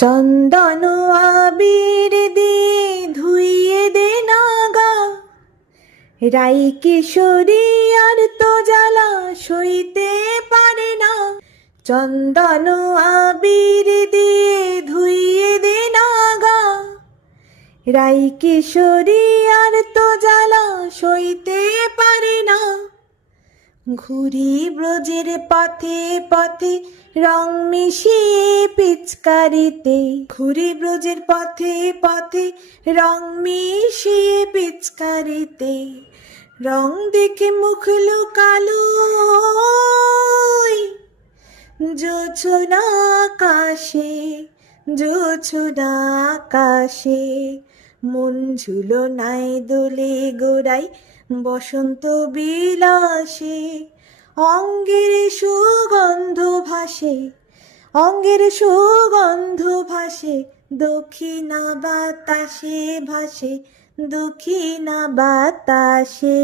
চন্দন আবির দিয়ে ধুইয়ে দে নাগা, রাই কিশোরী আর তো জ্বালা সইতে পারে না। চন্দন আবির দিয়ে ধুইয়ে দে নাগা, রাই কিশোরী আর তো জ্বালা সইতে পারে না। ঘুরি ব্রজের পথে পথে রং মিশিয়ে পিচকারিতে, ঘুরি ব্রজের পথে পথে রং মিশিয়ে পিচকারিতে। রং দেখে মুখ লুকালো জোছনা আকাশে, জোছনা আকাশে। মন ঝুলো নাই দোলে গোড়াই বসন্ত বিলাসে। অঙ্গের সুগন্ধ ভাসে, অঙ্গের সুগন্ধ ভাসে, দক্ষিণা বাতাসে ভাসে, দক্ষিণা বাতাসে।